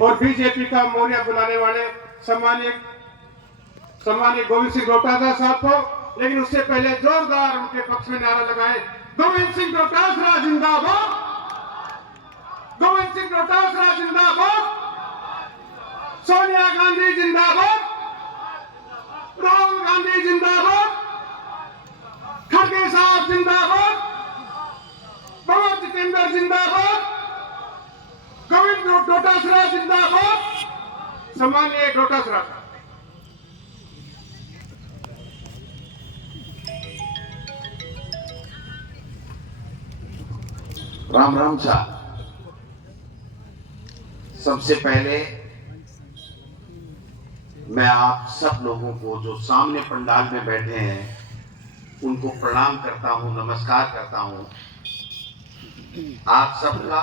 और बीजेपी का मोर्चा बुलाने वाले सम्मानित गोविंद सिंह डोटासरा साहब को। लेकिन उससे पहले जोरदार उनके पक्ष में नारा लगाए, गोविंद सिंह डोटासरा जिंदाबाद, गोविंद सिंह डोटासरा जिंदाबाद, सोनिया गांधी जिंदाबाद, राहुल गांधी जिंदाबाद, खड़गे साहब जिंदाबाद, पवन जितेंद्र जिंदाबाद, गोविंद डोटासरा जिंदाबाद। सम्मानीय डोटासरा साहब। राम राम साहब। सबसे पहले मैं आप सब लोगों को जो सामने पंडाल में बैठे हैं उनको प्रणाम करता हूं, नमस्कार करता हूं। आप सबका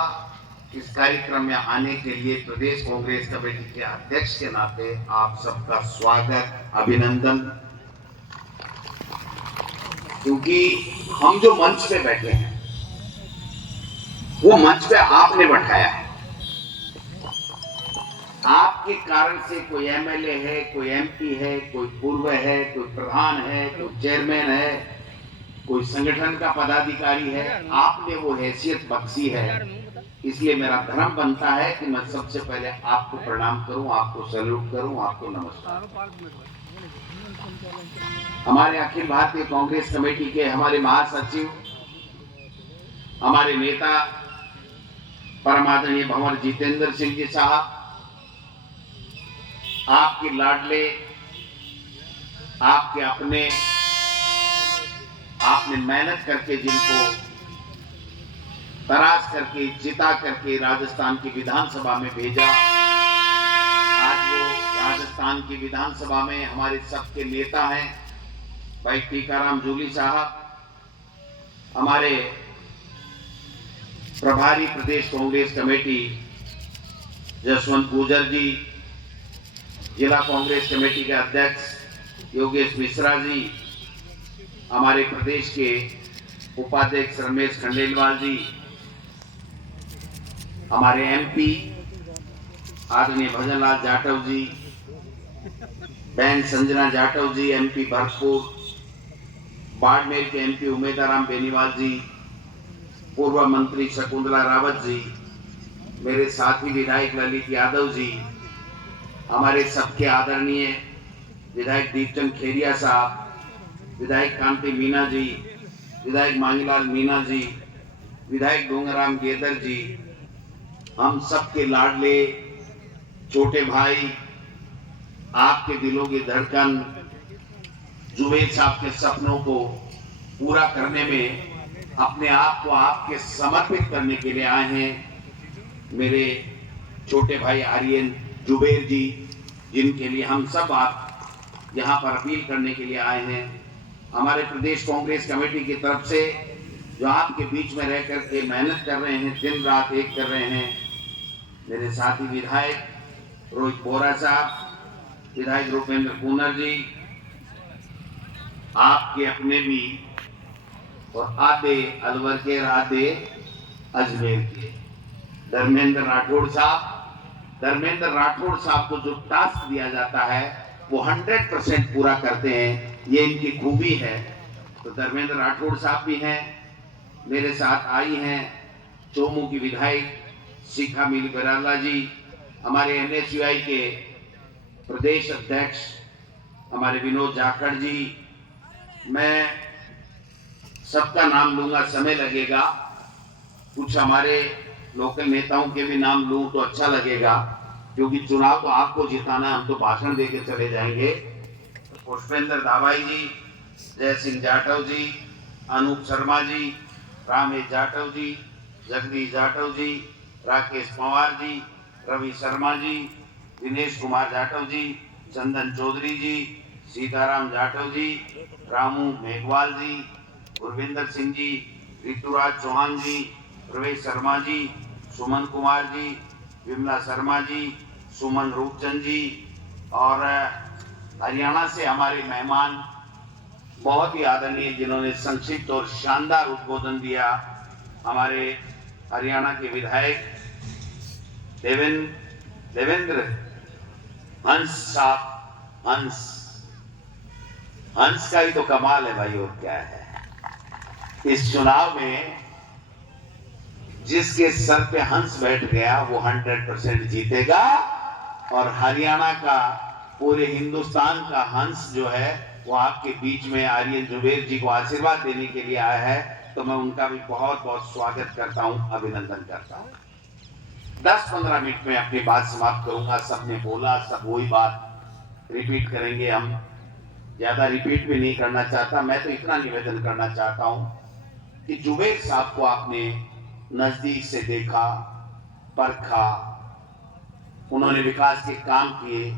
इस कार्यक्रम में आने के लिए प्रदेश कांग्रेस कमेटी के अध्यक्ष के नाते आप सबका स्वागत, अभिनंदन। क्योंकि हम जो मंच पे बैठे हैं वो मंच पे आपने बैठाया है। आपके कारण से कोई एमएलए है, कोई एमपी है, कोई पूर्व है, कोई प्रधान है, कोई चेयरमैन है, कोई संगठन का पदाधिकारी है, आपने वो हैसियत बख्शी है। इसलिए मेरा धर्म बनता है कि मैं सबसे पहले आपको प्रणाम करूं, आपको सैल्यूट करूं, आपको नमस्कार। हमारे अखिल भारतीय कांग्रेस कमेटी के हमारे महासचिव, हमारे नेता परम आदरणीय भंवर जितेंद्र सिंह जी साहब, आपके लाडले, आपके अपने, आपने मेहनत करके जिनको तराश करके जिता करके राजस्थान की विधानसभा में भेजा, आज वो राजस्थान की विधानसभा में हमारे सबके नेता हैं भाई टीकाराम जूली साहब, हमारे प्रभारी प्रदेश कांग्रेस कमेटी जसवंत गुर्जर जी, जिला कांग्रेस कमेटी के अध्यक्ष योगेश मिश्रा जी, हमारे प्रदेश के उपाध्यक्ष रमेश खंडेलवाल जी, हमारे एमपी आदरणीय भजनलाल जाटव जी, बहन संजना जाटव जी एमपी भरतपुर, बाड़मेर के एमपी उमेदाराम बेनीवाल जी, पूर्व मंत्री शकुंतला रावत जी, मेरे साथी विधायक ललित यादव जी, हमारे सबके आदरणीय विधायक दीपचंद खेरिया साहब, विधायक कांति मीना जी, विधायक मांगीलाल मीना जी, विधायक डोंगराम गेदर जी, हम सबके लाडले छोटे भाई, आपके दिलों की धड़कन, जुबेर साहब के सपनों को पूरा करने में अपने आप को आपके समर्पित करने के लिए आए हैं मेरे छोटे भाई आर्यन जुबेर जी, जिनके लिए हम सब आप यहाँ पर अपील करने के लिए आए हैं। हमारे प्रदेश कांग्रेस कमेटी की तरफ से जो आपके बीच में रह करके मेहनत कर रहे हैं, दिन रात एक कर रहे हैं, मेरे साथी विधायक रोहित बोरा साहब, विधायक रूपेंद्र कूनर जी, आपके अपने भी, और आधे अलवर के, आधे अजमेर के धर्मेंद्र राठौड़ साहब। धर्मेंद्र राठौड़ साहब को जो टास्क दिया जाता है वो 100% पूरा करते हैं, ये इनकी खूबी है। तो धर्मेंद्र राठौड़ साहब भी हैं, मेरे साथ आई हैं चोमू की विधायक शिखा मिल बराला जी, हमारे NSUI के प्रदेश अध्यक्ष हमारे विनोद जाखड़ जी। मैं सबका नाम लूंगा, समय लगेगा, कुछ हमारे लोकल नेताओं के भी नाम लूं तो अच्छा लगेगा, क्योंकि चुनाव तो आपको जिताना, हम तो भाषण देके चले जाएंगे। पुष्पेंद्र दावाई जी, जय सिंह जाटव जी, अनूप शर्मा जी, रामेश जाटव जी, जगदीश जाटव जी, राकेश पवार जी, रवि शर्मा जी, दिनेश कुमार जाटव जी, चंदन चौधरी जी, सीताराम जाटव जी, रामू मेघवाल जी, गुरविंदर सिंह जी, ऋतुराज चौहान जी, प्रवेश शर्मा जी, सुमन कुमार जी, विमला शर्मा जी, सुमन रूपचंद जी, और हरियाणा से हमारे मेहमान बहुत ही आदरणीय जिन्होंने संक्षिप्त और शानदार उद्बोधन दिया, हमारे हरियाणा के विधायक देवेंद्र देवेंद्र हंस साहब, हंस हंस का ही तो कमाल है भाई, और क्या है। इस चुनाव में जिसके सर पे हंस बैठ गया वो 100% जीतेगा, और हरियाणा का, पूरे हिंदुस्तान का हंस जो है वो आपके बीच में आर्यन जुबेर जी को आशीर्वाद देने के लिए आया है। तो मैं उनका भी बहुत बहुत स्वागत करता हूं, अभिनंदन करता हूं। 10-15 मिनट में अपनी बात समाप्त करूंगा। सबने बोला, सब वही बात रिपीट करेंगे। हम ज्यादा रिपीट भी नहीं करना चाहता। मैं तो इतना निवेदन करना चाहता हूं कि जुबेर साहब को आपने नजदीक से देखा, परखा, उन्होंने विकास के काम किए,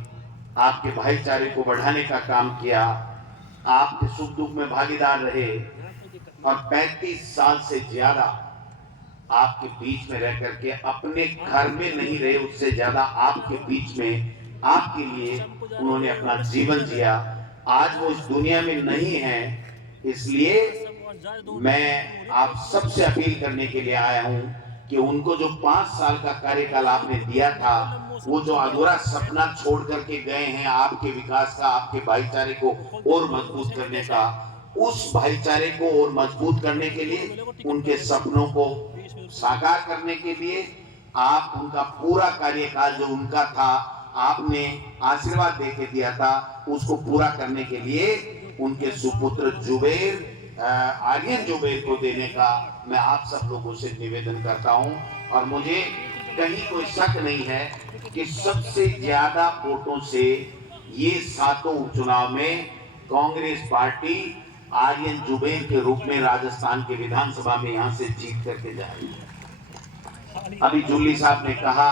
आपके भाईचारे को बढ़ाने का काम किया, आपके सुख दुख में भागीदार रहे, और 35 साल से ज्यादा आपके बीच में रह करके, अपने घर में नहीं रहे, उससे ज्यादा आपके बीच में, आपके लिए उन्होंने अपना जीवन जिया। आज वो इस दुनिया में नहीं है, इसलिए मैं आप सबसे अपील करने के लिए आया हूं कि उनको जो 5 साल का कार्यकाल आपने दिया था, वो जो अधूरा सपना छोड़ करके गए हैं आपके विकास का, आपके भाईचारे को और मजबूत करने का, उस भाईचारे को और मजबूत करने के लिए, उनके सपनों को साकार करने के लिए, आप उनका पूरा कार्यकाल जो उनका था, आपने आशीर्वाद देके दिया था, उसको पूरा करने के लिए उनके सुपुत्र जुबेर, आर्यन जुबेर को देने का मैं आप सब लोगों से निवेदन करता हूं। और मुझे कहीं कोई शक नहीं है कि सबसे ज्यादा वोटों से ये 7 उपचुनाव में कांग्रेस पार्टी आर्यन जुबेर के रूप में राजस्थान के विधानसभा में यहां से जीत करके जाएगी। अभी जुल्ली साहब ने कहा,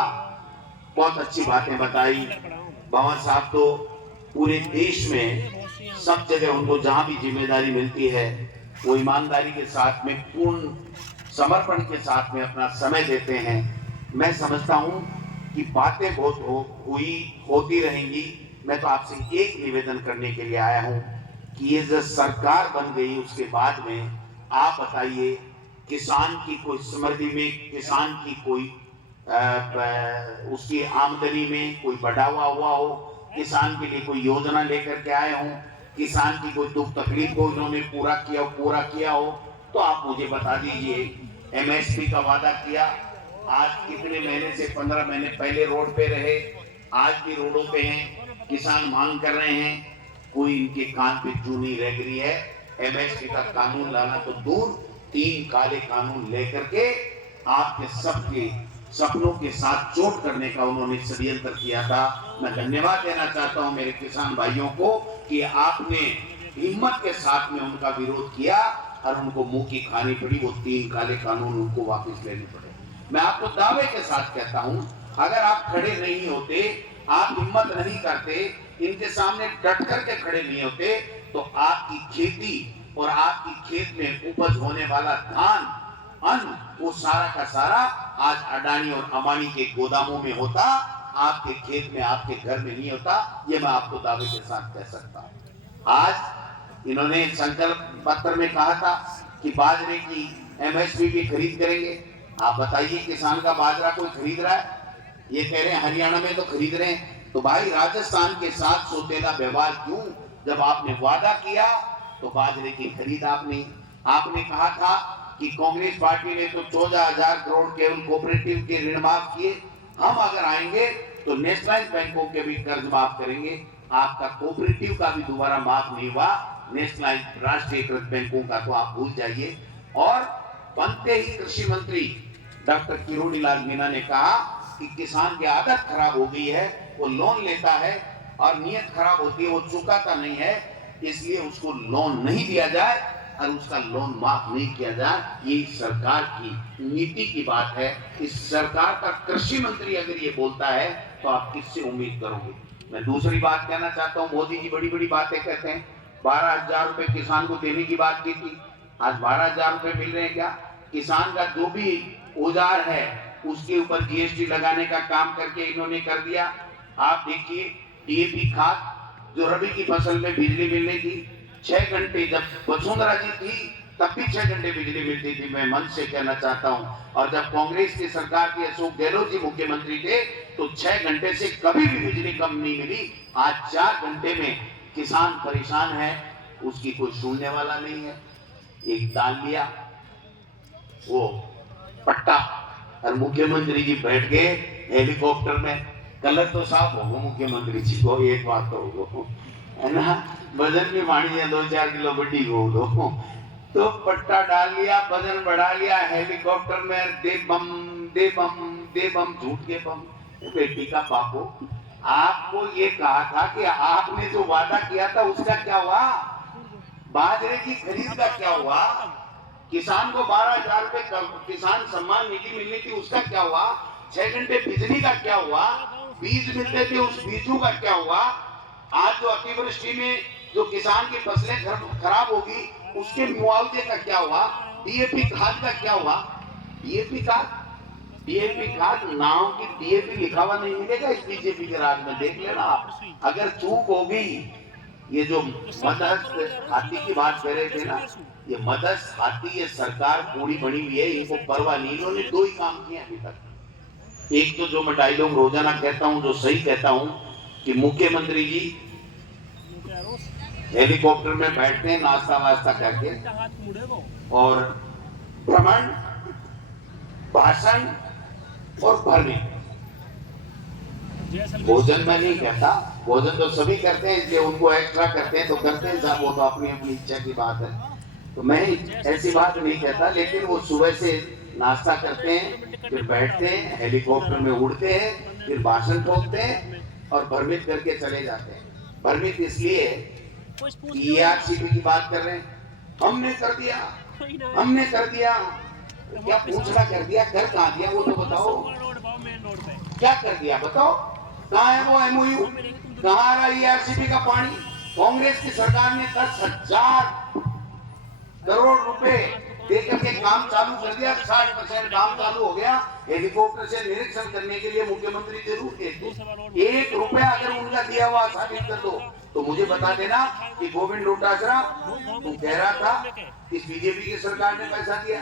बहुत अच्छी बातें बताई। भंवर साहब तो पूरे देश में सब जगह उनको जहां भी जिम्मेदारी मिलती है वो ईमानदारी के साथ में, पूर्ण समर्पण के साथ में अपना समय देते हैं। मैं समझता हूं कि बातें बहुत होती रहेंगी। मैं तो आपसे एक निवेदन करने के लिए आया हूं कि ये जो सरकार बन गई उसके बाद में आप बताइए, किसान की कोई समृद्धि में, किसान की कोई उसकी आमदनी में कोई बढ़ावा हुआ हो, किसान के लिए कोई योजना लेकर के आए हों, किसान की कोई दुख तकलीफ को इन्होंने पूरा किया हो, तो आप मुझे बता दीजिए। एमएसपी का वादा किया, आज कितने महीने से, 15 महीने पहले रोड पे रहे, आज भी रोडों पे हैं, किसान मांग कर रहे हैं, कोई इनके कान पे जू नहीं रह गई है। एमएसपी का कानून लाना तो दूर, 3 काले कानून लेकर के आपके सबके सपनों के साथ चोट करने का उन्होंने षड्यंत्र किया था। मैं धन्यवाद देना चाहता हूं मेरे किसान भाइयों को कि आपने हिम्मत के साथ में उनका विरोध किया और उनको मुंह की खानी पड़ी, वो 3 काले कानून उनको वापस लेने पड़े। मैं आपको दावे के साथ कहता हूं, अगर आप खड़े नहीं होते, आप हिम्मत नहीं करते, इनके सामने डट करके खड़े नहीं होते, तो आपकी खेती और आपकी खेत में उपज होने वाला धान, अन्न, वो सारा का सारा आज अडानी और अंबानी के गोदामों में होता, आपके खेत में, आपके घर में नहीं होता। ये मैं आपको दावे के साथ कह सकता हूं। आज इन्होंने संकल्प पत्र में कहा था कि बाजरे की एमएसपी की खरीद करेंगे। आप बताइए, किसान का बाजरा कोई खरीद रहा है? ये कह रहे हैं हरियाणा में तो खरीद रहे हैं, तो भाई राजस्थान के साथ सौतेला व्यवहार क्यों? जब आपने वादा किया तो बाजरे की खरीद आपने कहा था कि कांग्रेस पार्टी ने तो 14,000 करोड़ केवल कोऑपरेटिव के ऋण माफ किए, हम अगर आएंगे तो नेशनलाइज बैंकों के भी कर्ज माफ करेंगे। आपका कोऑपरेटिव का भी दोबारा माफ नहीं हुआ, नेशनलाइज राष्ट्रीयकृत बैंकों का तो आप भूल जाइए। और बनते ही कृषि मंत्री डॉक्टर किरोड़ीलाल मीणा ने कहा कि किसान की आदत खराब हो गई है, वो लोन लेता है और नीयत खराब होती है, वो चुकाता नहीं है, इसलिए उसको लोन नहीं दिया जाए और उसका लोन माफ नहीं किया जाए। ये सरकार की नीति की बात है। इस सरकार का कृषि मंत्री अगर ये बोलता है तो आप किससे उम्मीद करोगे? मैं दूसरी बात कहना चाहता हूँ, मोदी जी बड़ी बड़ी बातें कहते हैं। 12,000 रुपए किसान को देने की बात की थी, आज 12,000 रुपए मिल रहे हैं क्या? किसान का जो भी औजार है उसके ऊपर जीएसटी लगाने का काम करके इन्होंने कर दिया। आप देखिए, डीएपी खाद जो रबी की फसल में बिजली मिलने की 6 घंटे, जब वसुंधरा जी थी तब भी 6 घंटे बिजली मिलती थी। मैं मन से कहना चाहता हूं, और जब कांग्रेस की सरकार के अशोक गहलोत जी मुख्यमंत्री थे तो 6 घंटे से कभी भी बिजली कम नहीं मिली। आज 4 घंटे में किसान परेशान है, उसकी कोई सुनने वाला नहीं है। एक डाल लिया वो पट्टा, और मुख्यमंत्री जी बैठ गए हेलीकॉप्टर में। कलर तो साफ होगा मुख्यमंत्री जी को, एक बात तो होगा है ना, वजन भी मानी 2-4 किलो बड़ी हो दो, तो पट्टा डाल लिया, वजन बढ़ा लिया, हेलीकॉप्टर में दे बम दे बम दे बम, झूठ के बम। बेटी का बापू, आपको ये कहा था कि आपने जो वादा किया था उसका क्या हुआ? बाजरे की खरीद का क्या हुआ? किसान को 12,000 रुपए किसान सम्मान निधि मिलनी थी, उसका क्या हुआ? 6 घंटे बिजली का क्या हुआ? बीज मिलते थे, उस बीजों का क्या हुआ? आज जो अतिवृष्टि में जो किसान की फसलें खराब होगी उसके मुआवजे का क्या हुआ? डीएपी खाद का क्या हुआ? डीएपी खाद नाम की डीएपी लिखा हुआ नहीं मिलेगा इस बीजेपी के राज में, देख लेना आप। अगर चूक होगी, ये जो मदद हाथी की बात कर रहे थे ना, ये मदद हाथी, ये सरकार पूरी बनी हुई है, इनको परवाह नहीं। इन्होंने 2 ही काम किए अभी तक। एक तो जो मैं डायलॉग रोजाना कहता हूं, जो सही कहता हूं, कि मुख्यमंत्री जी हेलीकॉप्टर में बैठते हैं नाश्ता वास्ता करके, और भ्रमण, भाषण और भरने, भोजन में नहीं कहता, भोजन तो सभी करते हैं, इसलिए उनको एक्स्ट्रा करते हैं तो करते हैं साहब, वो तो अपनी अपनी इच्छा की बात है, तो मैं ऐसी बात नहीं कहता। लेकिन वो सुबह से नाश्ता करते हैं, फिर बैठते हैं, हेलीकॉप्टर में उड़ते हैं, फिर भाषण ठोकते हैं और भ्रमित करके चले जाते हैं। भ्रमित इसलिए ईआरसीपी की बात कर रहे हैं, हमने कर दिया, हमने कर दिया, क्या पूछना कर दिया, कर कहाँ दिया वो तो बताओ, क्या कर दिया बताओ, कहाँ है वो एमओयू, कहाँ रहा ईआरसीपी का पानी? कांग्रेस की सरकार ने 10,000 करोड़ रुपए देकर के काम चालू कर दिया, 60% काम चालू हो गया। हेलीकॉप्टर से निरीक्षण करने के लिए मुख्यमंत्री जरूर थे, 1 रुपया अगर उनका दिया हुआ साबित कर दो तो मुझे बता देना कि गोविंद डोटासरा तू कह रहा था इस बीजेपी की सरकार ने पैसा दिया,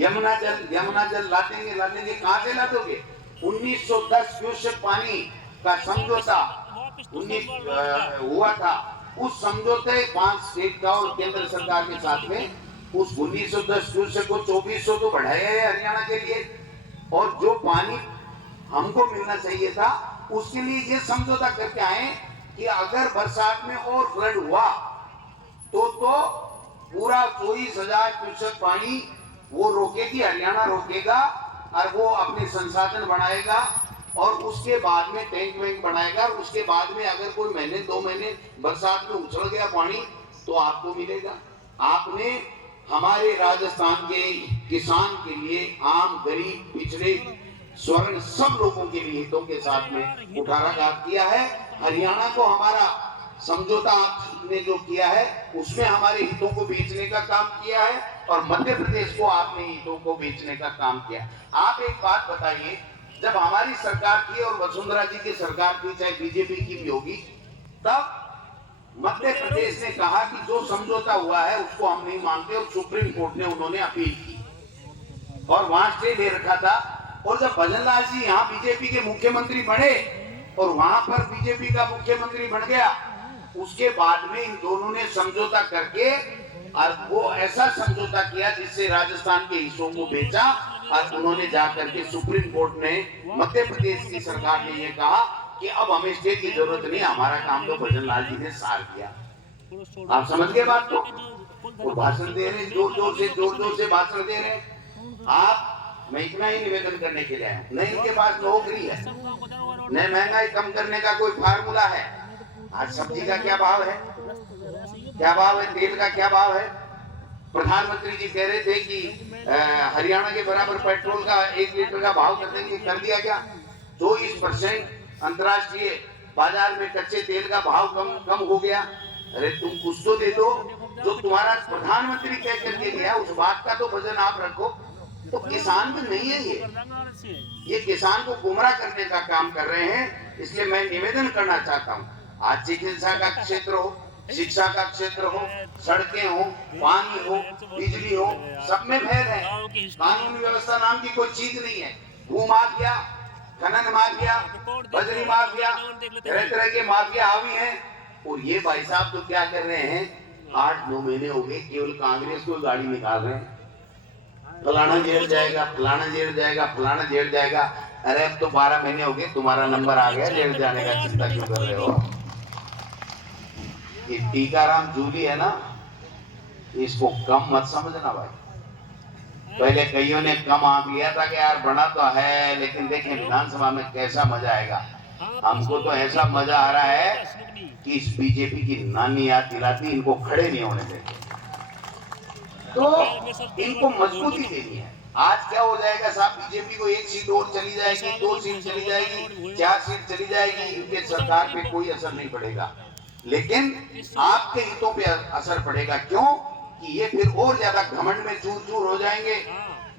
यमुना जल लादेंगे, कहां से ला दोगे? 1910 क्यूसेक पानी का समझौता हुआ था, उस समझौते 5 स्टेट का और केंद्र सरकार के साथ में, उस 1910 क्यूसेक को 2400 तो बढ़ाया है हरियाणा के लिए, और जो पानी हमको मिलना चाहिए था उसके लिए ये समझौता करके आए कि अगर बरसात में और फ्लड हुआ तो पूरा 24,000 क्यूसेक पानी वो रोकेगी, हरियाणा रोकेगा, और वो अपने संसाधन बनाएगा, और उसके बाद में टैंक वैंक बनाएगा, और उसके बाद में अगर कोई महीने 2 महीने बरसात में उछल गया पानी तो आपको मिलेगा। आपने हमारे राजस्थान के किसान के लिए, आम गरीब पिछड़े स्वर्ण सब लोगों के लिए हितों के साथ में कुठाराघात किया है। हरियाणा को हमारा समझौता आपने जो किया है उसमें हमारे हितों को बेचने का काम किया है, और मध्य प्रदेश को आपने हितों को बेचने का काम किया। आप एक बात बताइए, जब हमारी सरकार थी और वसुंधरा जी की सरकार थी, चाहे बीजेपी की भी होगी, तब मध्य प्रदेश ने कहा कि जो समझौता हुआ है उसको हम नहीं मानते, और सुप्रीम कोर्ट ने उन्होंने अपील की और वहां स्टे ले रखा था। और जब भजन लाल जी यहाँ बीजेपी के मुख्यमंत्री बने और वहां पर बीजेपी का मुख्यमंत्री बन गया, उसके बाद में इन दोनों ने समझौता करके, और वो ऐसा समझौता किया जिससे राजस्थान के हिस्सों को बेचा, और उन्होंने जाकर के सुप्रीम कोर्ट ने, मध्य प्रदेश की सरकार ने ये कहा कि अब हमें स्टे की जरूरत नहीं, हमारा काम तो भजन लाल जी ने सार किया। आप समझ गए बात को? वो भाषण दे रहे, जोर जोर से भाषण दे रहे आप। मैं इतना ही निवेदन करने के लिए आया, न इनके पास नौकरी है, न महंगाई कम करने का कोई फार्मूला है। आज सब्जी का क्या भाव है, क्या भाव है, तेल का क्या भाव है? प्रधानमंत्री जी कह रहे थे कि हरियाणा के बराबर पेट्रोल का 1 लीटर का भाव कर देंगे, कर दिया क्या? 24% अंतर्राष्ट्रीय बाजार में कच्चे तेल का भाव कम हो गया। अरे तुम कुछ तो दे दो, जो तुम्हारा प्रधानमंत्री कह करके गया उस बात का तो वजन आप रखो। तो किसान भी नहीं है, ये किसान को गुमराह करने का काम कर रहे हैं। इसलिए मैं निवेदन करना चाहता हूँ, आज चिकित्सा का क्षेत्र हो, शिक्षा का क्षेत्र हो, सड़कें हो, पानी हो, बिजली हो, सब में भेद है। कानून व्यवस्था नाम की कोई चीज नहीं है। भू माफिया, खनन माफिया, बजरी माफिया, तरह तरह के माफिया हावी हैं। और ये भाई साहब तो क्या कर रहे हैं, 8-9 महीने हो गए केवल कांग्रेस को गाड़ी निकाल रहे हैं। फलाना जेल जाएगा, फलाना जेल जाएगा, फलाना जेल जाएगा। अरे अब तो 12 महीने हो गए, तुम्हारा नंबर आ गया जेल जाने का, चिंता क्यों कर रहे हो? ये टीकाराम जूली है ना, इसको कम मत समझना भाई। पहले कईयों ने कम आंक लिया था कि यार बना तो है, लेकिन देखें विधानसभा में कैसा मजा आएगा। हमको तो ऐसा मजा आ रहा है कि इस बीजेपी की नानी याद दिलाती, इनको खड़े नहीं होने देते। तो इनको मजबूती देनी है। आज क्या हो जाएगा साहब, बीजेपी को 1 सीट और चली जाएगी, 2 सीट चली जाएगी, 4 सीट चली जाएगी, इनके सरकार पे कोई असर नहीं पड़ेगा। लेकिन आपके हितों पे असर पड़ेगा। क्यों कि ये फिर और ज्यादा घमंड में चूर चूर हो जाएंगे।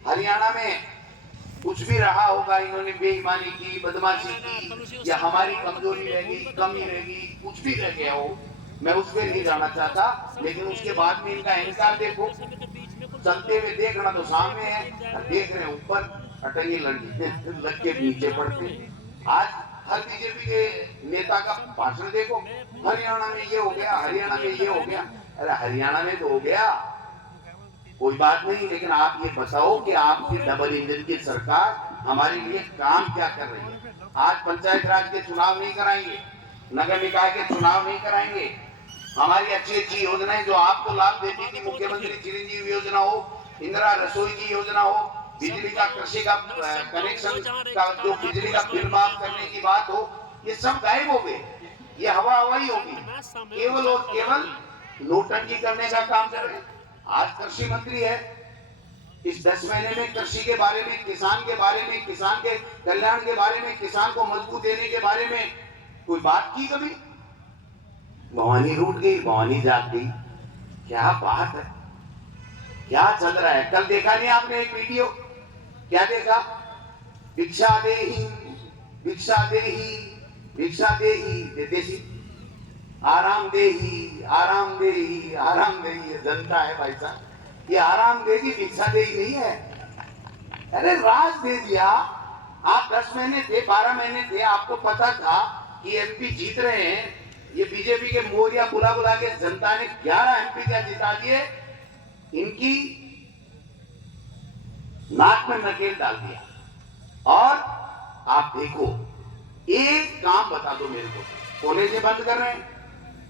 हरियाणा में कुछ भी रहा होगा, इन्होंने बेईमानी की, बदमाशी की, या हमारी कमजोरी रहेगी, कमी रहेगी, कुछ भी रह गया हो, मैं उस पर नहीं जाना चाहता। लेकिन उसके बाद में इनका अहंकार देखो, चलते हुए देखना तो सामने है, देख रहे ऊपर अटंगी लग के नीचे पड़ते। आज हर बीजेपी के नेता का भाषण देखो, हरियाणा में ये हो गया, हरियाणा में ये हो गया। अरे हरियाणा में तो हो गया, कोई बात नहीं, लेकिन आप ये बताओ कि आपकी डबल इंजन की सरकार हमारे लिए काम क्या कर रही है। आज पंचायत राज के चुनाव नहीं कराएंगे, नगर निकाय के चुनाव नहीं कराएंगे। हमारी अच्छी अच्छी योजनाएं जो आपको लाभ देती थी, मुख्यमंत्री चिरंजीवी योजना हो, इंदिरा रसोई की योजना हो, बिजली का, कृषि का कनेक्शन का, जो बिजली का बिल माफ करने की बात हो, ये सब गायब हो गए। ये हवा हवाई होगी, केवल और केवल नोटंकी करने का काम कर रहे हैं। आज कृषि मंत्री है, इस 10 महीने में कृषि के बारे में, किसान के बारे में, किसान के कल्याण के बारे में, किसान को मजबूत देने के बारे में कोई बात की कभी? भवानी रूठ गई, भवानी जाग गई। क्या बात है, क्या चल रहा है? कल देखा नहीं आपने एक वीडियो? क्या देखा? भिक्षा देही, भिक्षा देही, भिक्षा देही, देसी आराम देही, आराम देही, आराम देही। ये जनता है भाई साहब, ये आराम देही, भिक्षा देही नहीं है। अरे राज दे दिया। आप 10 महीने थे, 12 महीने थे, आपको पता था कि एमपी जीत रहे हैं। ये बीजेपी के मोरिया बुला बुला के जनता ने 11 एमपी क्या जिता दिए, इनकी नाक में नकेल डाल दिया। और आप देखो, एक काम बता दो मेरे को, कॉलेजें बंद कर रहे हैं,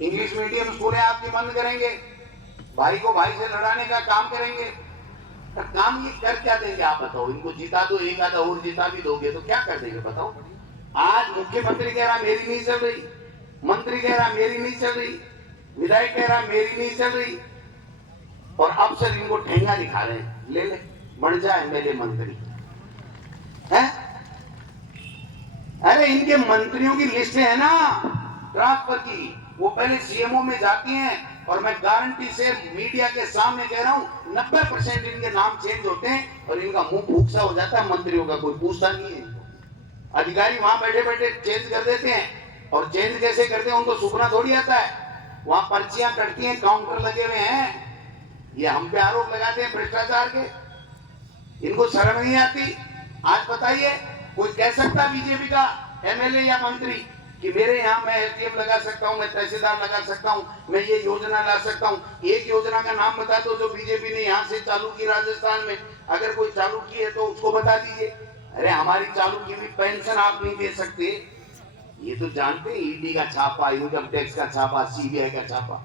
इंग्लिश मीडियम स्कूलें आपकी बंद करेंगे, भाई को भाई से लड़ाने का काम करेंगे। काम ये कर क्या देंगे आप बताओ? इनको जिता दो, एक आधा और जिता भी दोगे तो क्या कर देंगे बताओ? आज मुख्यमंत्री कह रहा मेरी नहीं चल रही, मंत्री कह रहा मेरी नहीं चल रही, विधायक कह रहा मेरी नहीं चल रही, और अफसर इनको ठेंगा दिखा रहे हैं, ले ले बढ़ जाए एमएलए मंत्री है। अरे इनके मंत्रियों की लिस्ट है ना ट्रांसफर की, वो पहले सीएमओ में जाती हैं, और मैं गारंटी से मीडिया के सामने कह रहा हूं 90% इनके नाम चेंज होते हैं और इनका मुंह फूक सा हो जाता है। मंत्रियों का कोई पूछता नहीं है, अधिकारी वहां बैठे बैठे चेंज कर देते हैं। और चेंज कैसे करते हैं उनको सुपना थोड़ी आता है, वहां पर्चियां कटती हैं, काउंटर लगे हुए हैं। ये हम पे आरोप लगाते हैं भ्रष्टाचार के, इनको शर्म नहीं आती? आज बताइए, कोई कह सकता बीजेपी का एमएलए या मंत्री कि मेरे यहाँ मैं एसडीएम लगा सकता हूँ, मैं तहसीलदार लगा सकता हूँ, मैं ये योजना ला सकता हूँ? एक योजना का नाम बता दो जो बीजेपी ने यहाँ से चालू की राजस्थान में, अगर कोई चालू की है तो उसको बता दीजिए। अरे हमारी चालू की हुई पेंशन आप नहीं दे सकते, ये तो जानते हैं। ईडी का छापा, इनकम टैक्स का छापा, सीबीआई का छापा,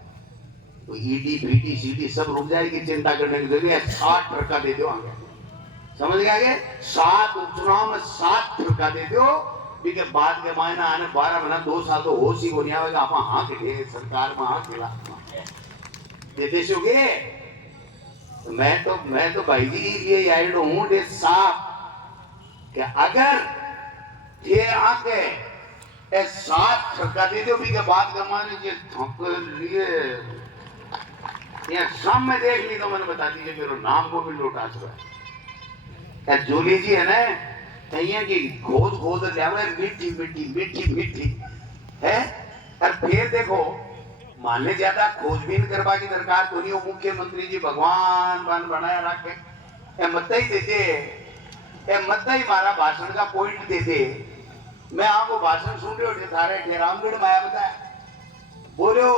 तो ईडी बीटी सीडी सब रुक जाएगी, चिंता करने की जरूरत है। 60 ट्रका दे दो आगे, समझ गए? 7 उपचुनाव में 7 ट्रका दे दो, ठीक है? बाद के महीना आने 12 महीना 2 साल तो होश ही को नहीं आएगा। आप हाँ के सरकार में हाँ खेला देते होगे। मैं तो भाई जी ये ऐड हूं दे साफ कि अगर ये आके 7 ट्रका दे दो भी के बाद कमाने के ठोकर लिए ये शाम में देख ली तो मैंने बता दीजिए, मेरे नाम को भी लौटा चुका है। जूली जी है ना, कहिए कि खोज मीठी मीठी मीठी मीठी है। और फिर देखो माने ज्यादा खोजबीन करवा की दरकार तो नहीं हो। मुख्यमंत्री जी भगवान बन बनाया रखे मत ही देते मत ही मारा भाषण का पॉइंट देते। मैं आपको भाषण सुन रहे हो सारे रामगढ़ में आया बताया बोलो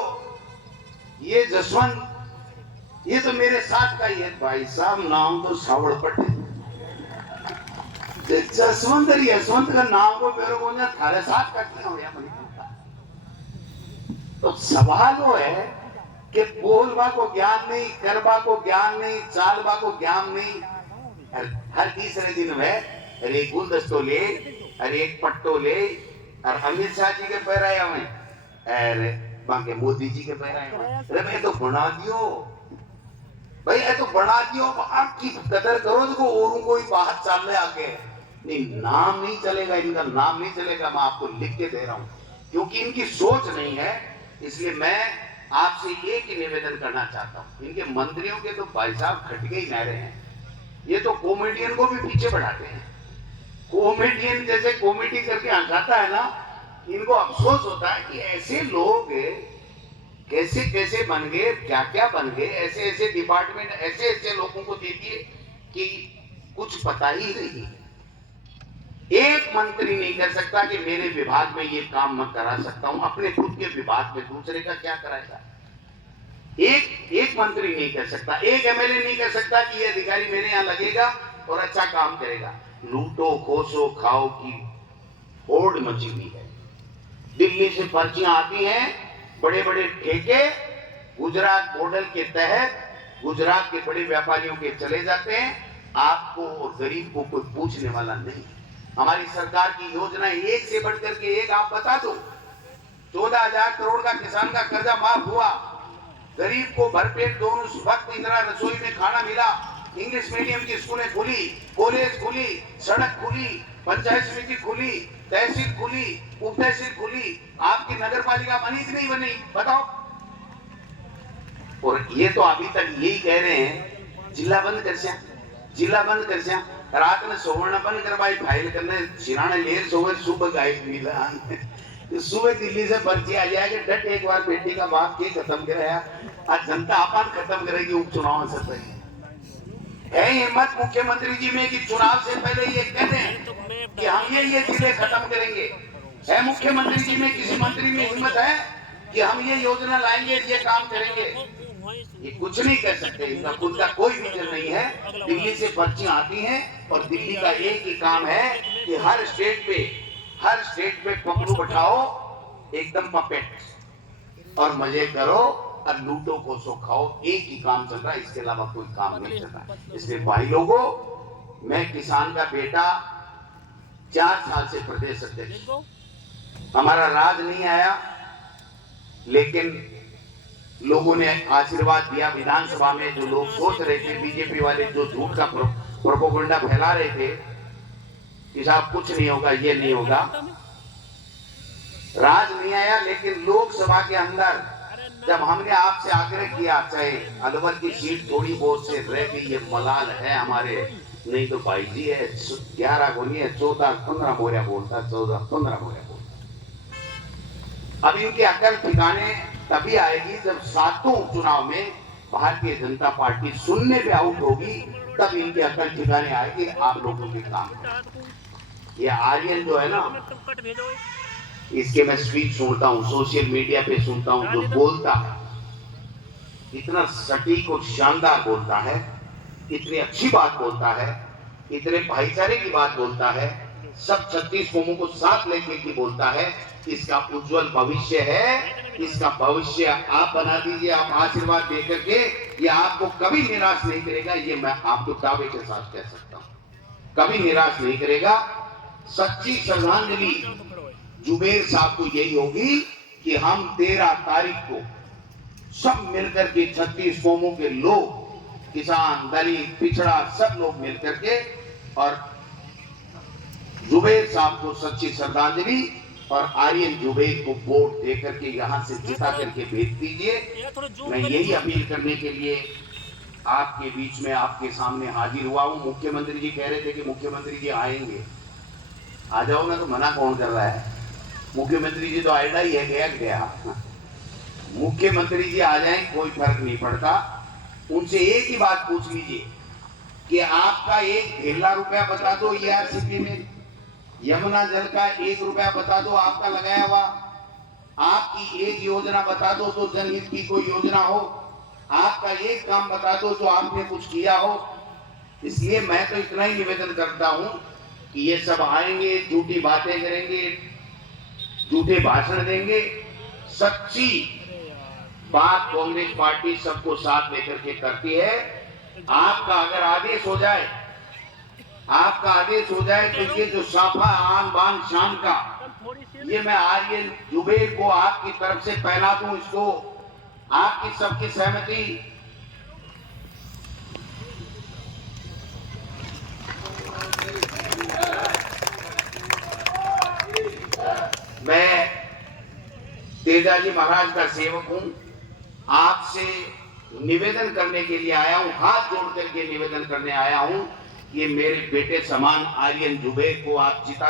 ये जसवंत ये तो मेरे साथ का ही है भाई साहब नाम तो सावड़ पटे जसवंत और यशवंत का नाम को मेरे को थारे साथ का क्या हो गया। तो सवाल वो है कि बोलबा को ज्ञान नहीं, करबा को ज्ञान नहीं, चालबा को ज्ञान नहीं। हर तीसरे दिन में अरे एक गुलदस्तो ले, अरे एक पट्टो ले, और अमित शाह जी के पैर आए हुए, अरे बाकी मोदी जी के पैर आए हुए। अरे भाई तो बना दियो भाई, ये तो बना दियो, आपकी कदर करो तो औरों को ही बाहर चल रहे आगे। नहीं, नाम नहीं चलेगा, इनका नाम नहीं चलेगा। मैं आपको लिख के दे रहा हूं क्योंकि इनकी सोच नहीं है। इसलिए मैं आपसे एक ही निवेदन करना चाहता हूं, इनके मंत्रियों के तो भाई साहब खटके ही नहरे हैं। ये तो कॉमेडियन को भी पीछे बढ़ाते हैं। कॉमेडियन जैसे कॉमेडी करके हंसाता है ना, इनको अफसोस होता है कि ऐसे लोग कैसे कैसे बन गए, क्या क्या बन गए। ऐसे ऐसे डिपार्टमेंट ऐसे ऐसे लोगों को दे दिए कि कुछ पता ही नहीं। एक मंत्री नहीं कर सकता कि मेरे विभाग में ये काम मैं करा सकता हूं, अपने खुद के विभाग में दूसरे का क्या कराएगा। एक मंत्री नहीं कर सकता, एक एमएलए नहीं कर सकता कि ये अधिकारी मेरे यहां लगेगा और अच्छा काम करेगा। लूटो खोसो खाओ की होड़ मची हुई है। दिल्ली से पर्चियां आती हैं, बड़े बड़े ठेके गुजरात मॉडल के तहत गुजरात के बड़े व्यापारियों के चले जाते हैं। आपको और गरीब को कोई पूछने वाला नहीं। हमारी सरकार की योजना एक से बढ़कर के एक, आप बता दो 14,000 करोड़ का किसान का कर्जा माफ हुआ, गरीब को भरपेट दोनों वक्त इंदिरा रसोई में खाना मिला, इंग्लिश मीडियम की स्कूलें खुली, कॉलेज खुली, सड़क खुली, पंचायत समिति खुली, तहसील खुली, उप तहसील खुली। आपकी नगर पालिका बनी कि नहीं बनी बताओ। और ये तो अभी तक यही कह रहे हैं जिला बंद कर से, जिला बंद कर से। रात में सोवर्ण बंद करवाई, फाइल करने सिराने लेर सोवर सुबह गाय मिला। सुबह दिल्ली से पर्ची आ जाएगी, डट एक बार बेटी का बाप के खत्म कराया। आज जनता अपन खत्म करेगी उपचुनाव से पहले। है हिम्मत मुख्यमंत्री जी में कि चुनाव से पहले ये कह दें कि हम ये जिले खत्म करेंगे। है मुख्यमंत्री जी में किसी मंत्री में हिम्मत है कि हम ये योजना लाएंगे, ये काम करेंगे? ये कुछ नहीं कर सकते। इनका खुद का कोई विजन नहीं है। दिल्ली से पर्चियां आती हैं और दिल्ली का एक ही काम है कि हर स्टेट पे पकड़ो बैठाओ एकदम पपेट और मजे करो और लूटो खोसो खाओ। एक ही काम चल रहा है, इसके अलावा कोई काम नहीं चल रहा। इसलिए भाई लोगों, मैं किसान का बेटा 4 साल से प्रदेश अध्यक्ष, हमारा राज नहीं आया, लेकिन लोगों ने आशीर्वाद दिया। विधानसभा में जो लोग सोच रहे थे, बीजेपी वाले जो झूठ का प्रोपोगंडा फैला रहे थे कि साहब कुछ नहीं होगा, ये नहीं होगा, राज नहीं आया। लेकिन लोकसभा के अंदर जब हमने आपसे आग्रह किया, चाहे अलवर की सीट थोड़ी बहुत से रह गई, ये मलाल है हमारे, नहीं तो भाई जी है 11 को नहीं है 14-15 मोरिया बोलता, 14-15 मोरिया बोलता। अब इनके अकल ठिकाने तभी आएगी जब 7 चुनाव में भारतीय जनता पार्टी सुनने पे आउट होगी, तब इनके अकल ठिकाने आएगी। आप लोगों के काम ये आर्यन जो है ना, इसके मैं स्पीच सुनता हूँ, सोशल मीडिया पे सुनता हूँ, जो बोलता है इतना सटीक और शानदार बोलता है, इतनी अच्छी बात बोलता है, इतने भाईचारे की बात बोलता है, सब 36 कौमों को साथ लेके की बोलता है। इसका उज्जवल भविष्य है, इसका भविष्य आप बना दीजिए। आप आशीर्वाद दे करके, ये आपको कभी निराश नहीं करेगा। ये मैं आपको दावे के साथ कह सकता हूँ, कभी निराश नहीं करेगा। सच्ची श्रद्धांजलि जुबेर साहब को यही होगी कि हम 13 तारीख को सब मिलकर के 36 कौमों के लोग, किसान, दलित, पिछड़ा, सब लोग मिलकर के और जुबेर साहब को सच्ची श्रद्धांजलि और आर्यन जुबेर को वोट देकर के यहाँ से जिता करके भेज दीजिए। मैं यही अपील करने के लिए आपके बीच में, आपके सामने हाजिर हुआ हूँ। मुख्यमंत्री जी कह रहे थे कि मुख्यमंत्री जी आएंगे, आ जाओ ना, तो मना कौन कर रहा है? मुख्यमंत्री जी तो आएगा ही है, गया। मुख्यमंत्री जी आ जाएं कोई फर्क नहीं पड़ता, उनसे एक ही बात पूछ लीजिए कि आपका 1 रुपया बता दो ERCP में, यमुना जल का 1 रुपया बता दो आपका लगाया हुआ, आपकी एक योजना बता दो तो जनहित की कोई योजना हो, आपका एक काम बता दो जो आपने कुछ किया हो। इसलिए मैं तो इतना ही निवेदन करता हूं कि ये सब आएंगे, झूठी बातें करेंगे, झूठे भाषण देंगे। सच्ची बात कांग्रेस पार्टी सबको साथ लेकर के करती है। आपका अगर आदेश हो जाए, आपका आदेश हो जाए तो ये जो साफा आन बान शान का, ये मैं आर्यन जुबेर को आपकी तरफ से पहना दूं, इसको आपकी सबकी सहमति। मैं तेजाजी महाराज का सेवक हूं, आपसे निवेदन करने के लिए आया हूं, हाथ जोड़ करके निवेदन करने आया हूं, ये मेरे बेटे समान आर्यन जुबेर को आप जिता